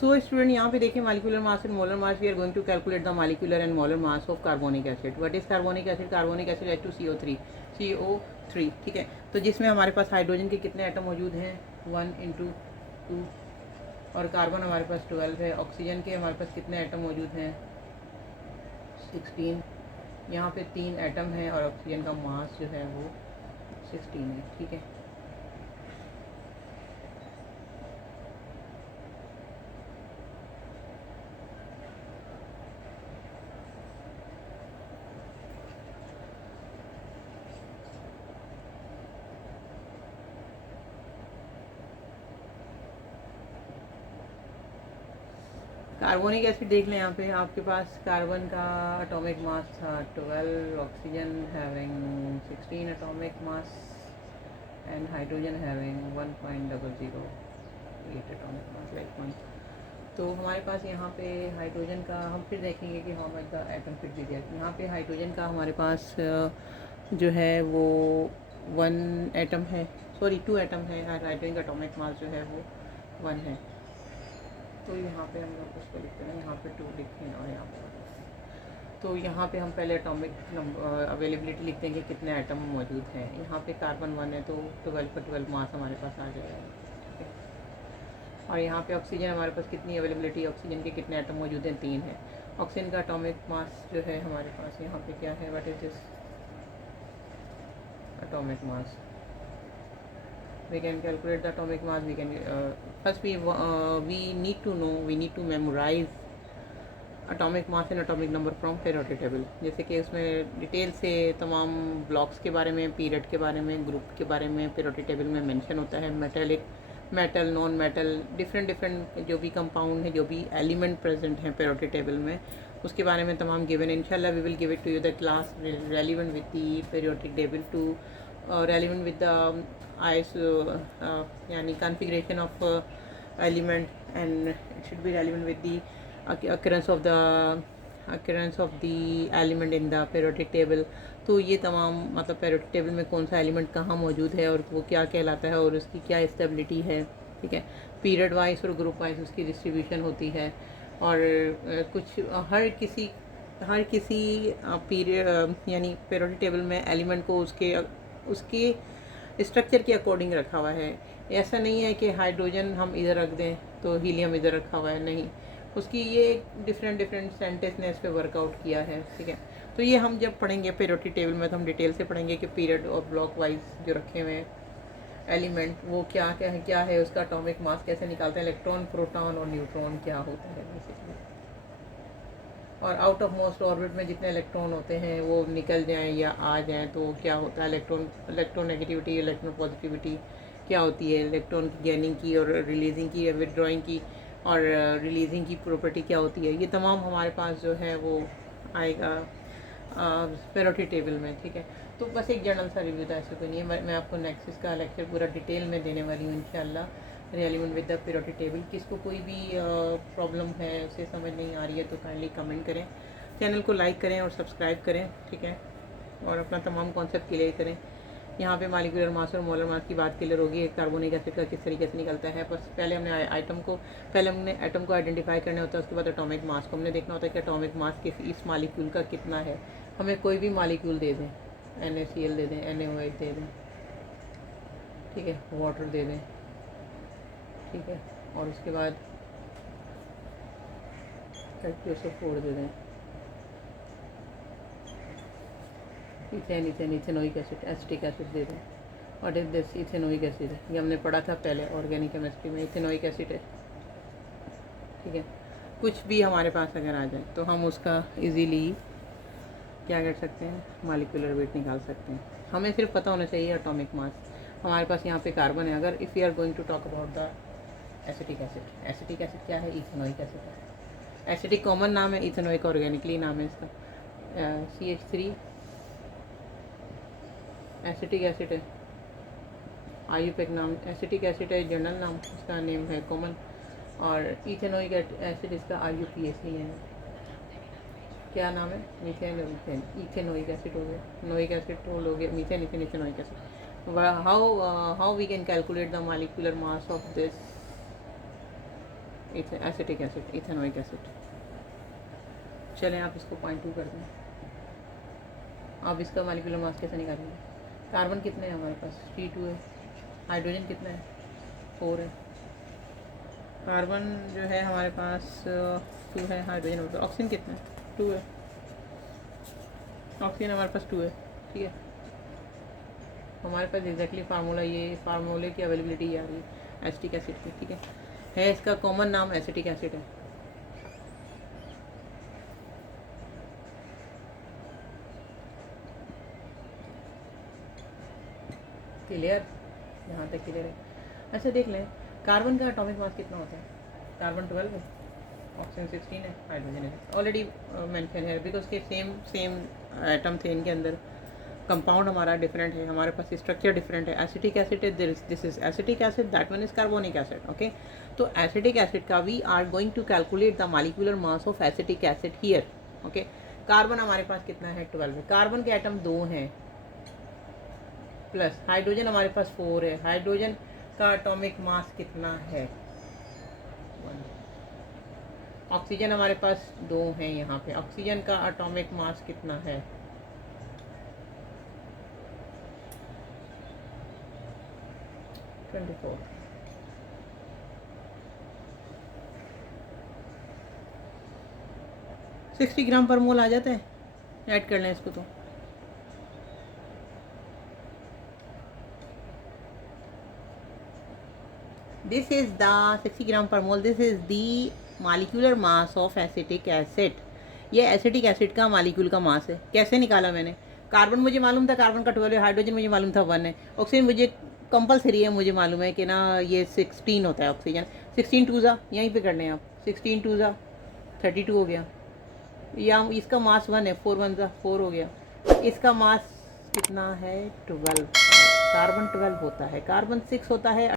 So student यहाँ पे देखिए molecular mass and molar mass, we are going to calculate the molecular and molar mass of carbonic acid. What is carbonic acid? Carbonic acid H2CO3, CO3. ठीक है, तो जिसमें हमारे पास hydrogen के कितने एटम मौजूद हैं? 1 × 2. और कार्बन हमारे पास 12 है. ऑक्सीजन के हमारे पास कितने एटम मौजूद हैं? 16. यहाँ पे 3 एटम है और ऑक्सीजन का मास जो है वो 16 है. ठीक है, कार्बोनिक एसिड देख लें. यहाँ पे आपके पास कार्बन का एटॉमिक मास था 12, oxygen having 16 atomic mass and hydrogen having 1.008 atomic mass like 1. तो हमारे पास यहाँ पे हाइड्रोजन का हम फिर देखेंगे कि how much the atom fit भी दिया. यहाँ पे हाइड्रोजन का हमारे पास जो है वो 1 एटम है, सॉरी 2 एटम है. हाइड्रोजन का एटॉमिक मास जो है वो 1 है. तो यहाँ पे हम लोग उसको लिखते हैं, यहाँ पे 2 लिखें और यहाँ पे. तो यहाँ पे हम पहले एटॉमिक अवेलेबिलिटी लिखते हैं कि कितने एटम मौजूद हैं. यहाँ पे कार्बन 1 है तो 12 पर 12 मास हमारे पास आ जाएगा. ठीक है, और यहाँ पे ऑक्सीजन हमारे पास कितनी अवेलेबिलिटी, ऑक्सीजन के कितने एटम मौजूद हैं? 3 है. ऑक्सीजन का एटॉमिक मास जो है हमारे पास यहाँ पे क्या है? What is this atomic mass? we can calculate the atomic mass. We can first we need to know, we need to memorize atomic mass and atomic number from periodic table. जैसे कि उसमें डिटेल से तमाम blocks के बारे में, period के बारे में, ग्रुप के बारे में periodic table में मेंशन होता है. Metallic, metal, non metal, different जो भी कंपाउंड है, जो भी एलिमेंट प्रेजेंट हैं periodic table में, उसके बारे में तमाम गिवन. इंशाल्लाह we will give it to you the class relevant with the periodic table to relevant with the IS यानी configuration of element, and it should be relevant with the occurrence of the element in the periodic table. तो ये तमाम मतलब periodic table में कौन सा element कहाँ मौजूद है और वो क्या कहलाता है और उसकी क्या स्टेबिलिटी है. ठीक है, पीरियड वाइज और ग्रुप वाइज उसकी डिस्ट्रीब्यूशन होती है. और कुछ हर किसी पीरियड यानी periodic table में एलिमेंट को उसके स्ट्रक्चर के अकॉर्डिंग रखा हुआ है. ऐसा नहीं है कि हाइड्रोजन हम इधर रख दें तो हीलियम इधर रखा हुआ है, नहीं. उसकी ये डिफरेंट सेंटेंस ने इस पर वर्कआउट किया है. ठीक है, तो ये हम जब पढ़ेंगे पीरियोडिक टेबल में तो हम डिटेल से पढ़ेंगे कि पीरियड और ब्लॉक वाइज जो रखे हुए हैं एलिमेंट वो क्या है, उसका एटॉमिक मास कैसे निकालते हैं, इलेक्ट्रॉन, प्रोटॉन और न्यूट्रॉन क्या होता है बेसिकली. और आउट ऑफ मोस्ट ऑर्बिट में जितने इलेक्ट्रॉन होते हैं वो निकल जाएं या आ जाएं तो क्या होता है, इलेक्ट्रोनेगेटिविटी, इलेक्ट्रॉन पॉजिटिविटी क्या होती है, इलेक्ट्रॉन की गेनिंग की और रिलीजिंग की, विदड्रॉइंग की और रिलीजिंग की प्रॉपर्टी क्या होती है. ये तमाम हमारे पास जो है वो आएगा पेरियोडिक टेबल में. ठीक है, तो बस एक जनरल सा रिव्यू था, ऐसे कोई नहीं है. मैं आपको नेक्स्ट इसका लेक्चर पूरा डिटेल में देने वाली हूँ इंशाल्लाह, relevant with the periodic table. किसको कोई भी प्रॉब्लम है, उसे समझ नहीं आ रही है तो काइंडली कमेंट करें, चैनल को लाइक करें और सब्सक्राइब करें. ठीक है, और अपना तमाम कॉन्सेप्ट क्लियर करें. यहाँ पे मालिकुलर मास और मोलर मास की बात क्लियर होगी. कार्बोनिक एसिड का किस तरीके से निकलता है. बस पहले हमने एटम को आइडेंटिफाई करना होता है, उसके बाद एटॉमिक मास को हमने देखना होता है कि एटॉमिक मास इस मालिक्यूल का कितना है. हमें कोई भी मालिक्यूल दे दें, NaCl दे दें, NaOH दे दें, ठीक है, वाटर दे दें, ठीक है, और उसके बाद H2SO4 दे दें, इथेनोइक एसिड, एसिटिक एसिड दे दें. और दिस इथेनोइक एसिड है, ये हमने पढ़ा था पहले ऑर्गेनिक केमिस्ट्री में, इथेनोइक एसिड है. ठीक है, कुछ भी हमारे पास अगर आ जाए तो हम उसका इजीली क्या कर सकते हैं, मालिकुलर वेट निकाल सकते हैं. हमें सिर्फ पता होना चाहिए एटॉमिक मास. हमारे पास यहाँ पे कार्बन है. अगर if you are going to talk about the acetic acid क्या है, इथेनोइक एसिड है. एसिटिक कॉमन नाम है, इथेनोइक ऑर्गेनिकली नाम है इसका. CH3 एसिटिक एसिड है, IUPAC नाम एसिटिक एसिड है, जनरल नाम इसका नेम है कॉमन. और इथेनोइक एसिड इसका IUPAC है. क्या नाम है, मीथेन मीथेन. इथेनोइक एसिड हो गया, नोइक एसिड तो हो गया, methane ethanoic acid. How we can calculate the molecular mass of this acetic acid, ethanoic acid. चलें आप इसको 0.2 कर दें। अब इसका मॉलिक्यूलर मास कैसे निकालेंगे? कार्बन कितने हैं हमारे पास? T2 है। हाइड्रोजन कितना है? 4 है। कार्बन जो है हमारे पास 2 है, हाइड्रोजन ऑक्सीजन कितना है? 2 है। ऑक्सीजन हमारे पास 2 है, ठीक है। हमारे पास एग्जैक्टली फार्मूला, ये फार्मूले की अवेलेबिलिटी आ रही है एसिटिक एसिड की, ठीक है। इसका कॉमन नाम एसिटिक एसिड है। क्लियर? यहाँ तक क्लियर है। अच्छा देख लें, कार्बन का एटॉमिक मास कितना होता है? कार्बन 12 है, ऑक्सीजन 16 है, हाइड्रोजन है। ऑलरेडी मेंशन है बिकॉज के सेम एटम थे इनके अंदर। कंपाउंड हमारा डिफरेंट है, हमारे पास स्ट्रक्चर डिफरेंट है। एसिटिक एसिड है, this is acetic acid, that one is carbonic acid, okay. तो एसिटिक एसिड का we are going to calculate the molecular mass of acetic acid here, okay. Carbon हमारे पास कितना है? 12 है। कार्बन के एटम 2 हैं, प्लस हाइड्रोजन हमारे पास 4 है। हाइड्रोजन का एटॉमिक मास कितना है? 1। ऑक्सीजन हमारे पास 2 हैं यहाँ पे। ऑक्सीजन का एटॉमिक मास कितना है? 24। $60 ग्राम पर मोल आ जाता है। ऐड कर लें इसको तो। This is the 60 gram per mole, this is the molecular mass of acetic acid. ये एसिटिक एसिड का मॉलिक्यूल का मास है। कैसे निकाला मैंने? कार्बन मुझे मालूम था, कार्बन का 12 है। हाइड्रोजन मुझे मालूम था 1 है। ऑक्सीजन मुझे कंपलसरी है, मुझे मालूम है कि ना ये 16 होता है ऑक्सीजन। 16 2 ज़ा यहीं पे कर लें आप। 16 2 ज़ा 32 हो गया। या इसका मास 1 है, 4 1 ज़ा 4 हो गया। इसका मास कितना है? 12। कार्बन 12 होता है, कार्बन 6 होता है।